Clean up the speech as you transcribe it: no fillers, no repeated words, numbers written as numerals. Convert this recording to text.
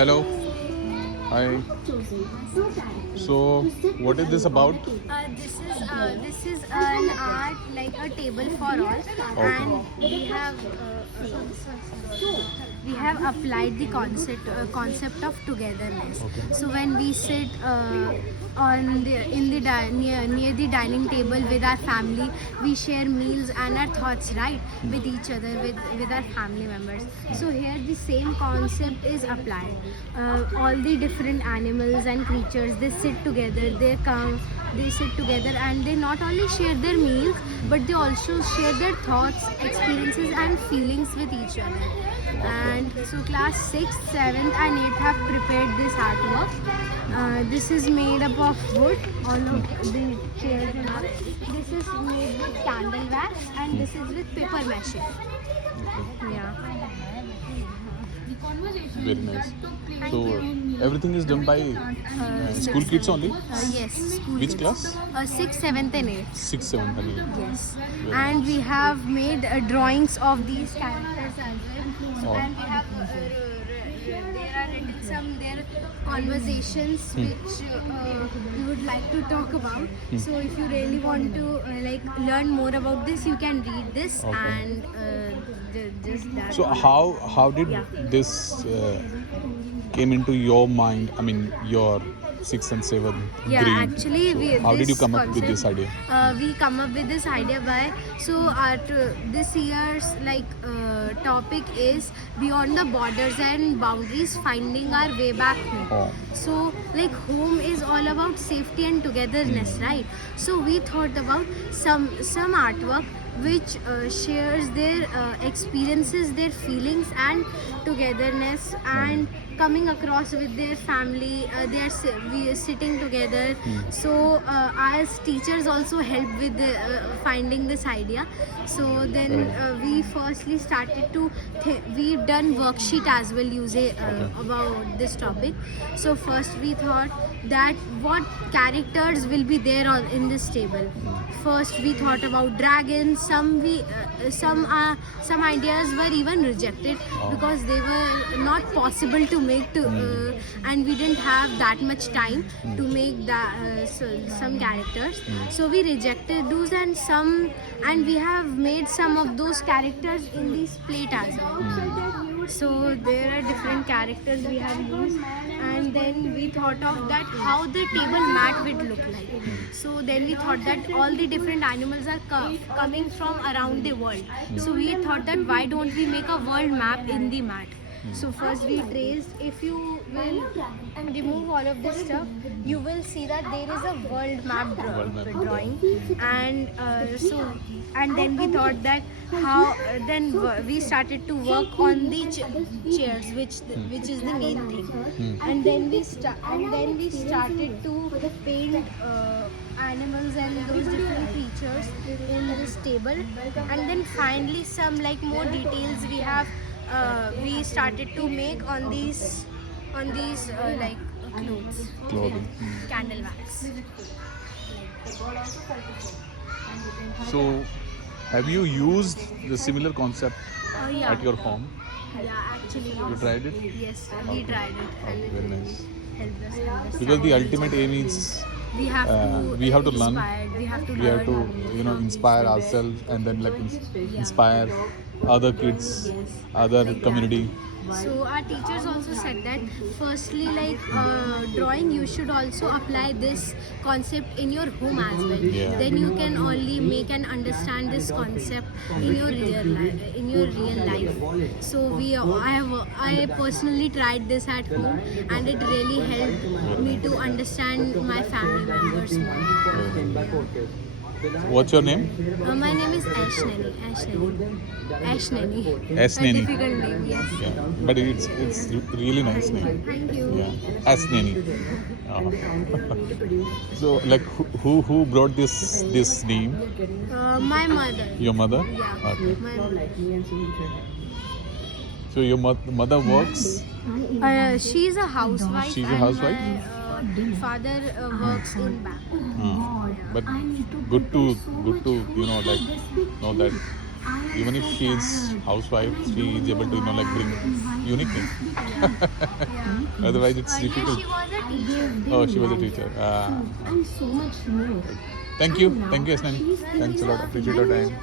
Hello. Hi. So, what is this about? This is an art like a table for all, and we have applied the concept of togetherness. Okay. So when we sit on the in the near the dining table with our family, we share meals and our thoughts, right, with each other, with our family members. So here the same concept is applied. All the different animals and creatures, they sit together, they sit together, and they not only share their meals, but they also share their thoughts, experiences and feelings with each other. And so class 6th, 7th and 8th have prepared this artwork. This is made up of wood, all of the chairs and all. This is made with candle wax, and this is with paper mache. Yeah. Very nice. So, everything is done by school kids only? Yes. School Which kids. class? 6th, 7th and 8th. 6th, 7th, and 8th. Yes. Very And we have made drawings of these characters as well. Oh. And we have there are written some their conversations which we would like to talk about. So if you really want to like learn more about this, you can read this. Okay. And just that. So, how did Yeah. this came into your mind? I mean, your 6th and 7th Yeah, grade. actually, So how did you this come up with this concept, idea? We come up with this idea by this year's topic is beyond the borders and boundaries, finding our way back home. Oh. So like home is all about safety and togetherness, right? So we thought about some artwork which shares their experiences, their feelings and togetherness, and coming across with their family. We are sitting together. So as teachers also help with finding this idea. So then we firstly started to we done worksheet as well using about this topic. So first we thought that what characters will be there in this table. First we thought about dragons. Some ideas were even rejected because they were not possible to make and we didn't have that much time to make some characters. So we rejected those, and we have made some of those characters in this plate as well. So there are different characters we have used, and then we thought of that how the table mat would look like. So then we thought that all the different animals are coming from around the world. So we thought that why don't we make a world map in the mat. So first we traced, if you will remove all of this stuff, you will see that there is a world map drawing. And and then we thought that how we started to work on the chairs, which is the main thing. And then we started to paint animals and those different creatures in this table. And then finally some like more details we started to make on these like Clothing. candle wax. So, have you used the similar concept Yeah. at your home? Yeah, actually. You tried it? Yes, we tried it. And it Very really nice. helped us understand. Because the ultimate aim is we have to learn. inspire. We have to We have to learn. inspire ourselves and then like inspire other kids, other community. So our teachers also said that firstly, like drawing, you should also apply this concept in your home as well. Yeah. Then you can only make and understand this concept in your real life. So I personally tried this at home, and it really helped me to understand my family members more. What's your name? My name is Ashnani. Ashnani. Ashnani. A difficult name, yes. Yeah, but it's really nice name. Thank you. Yeah, Asnani. So like who brought this name? My mother. Your mother? Yeah. Okay. My mother. So your mother works? She is a housewife. She's a and housewife? My father works in bank. But good to know that even if she is housewife, she is able to like bring unique things. Otherwise, it's Earlier difficult. she was a teacher. Oh, she was a teacher. And so much more. Thank you, Asnani. Thanks a lot. Appreciate your time.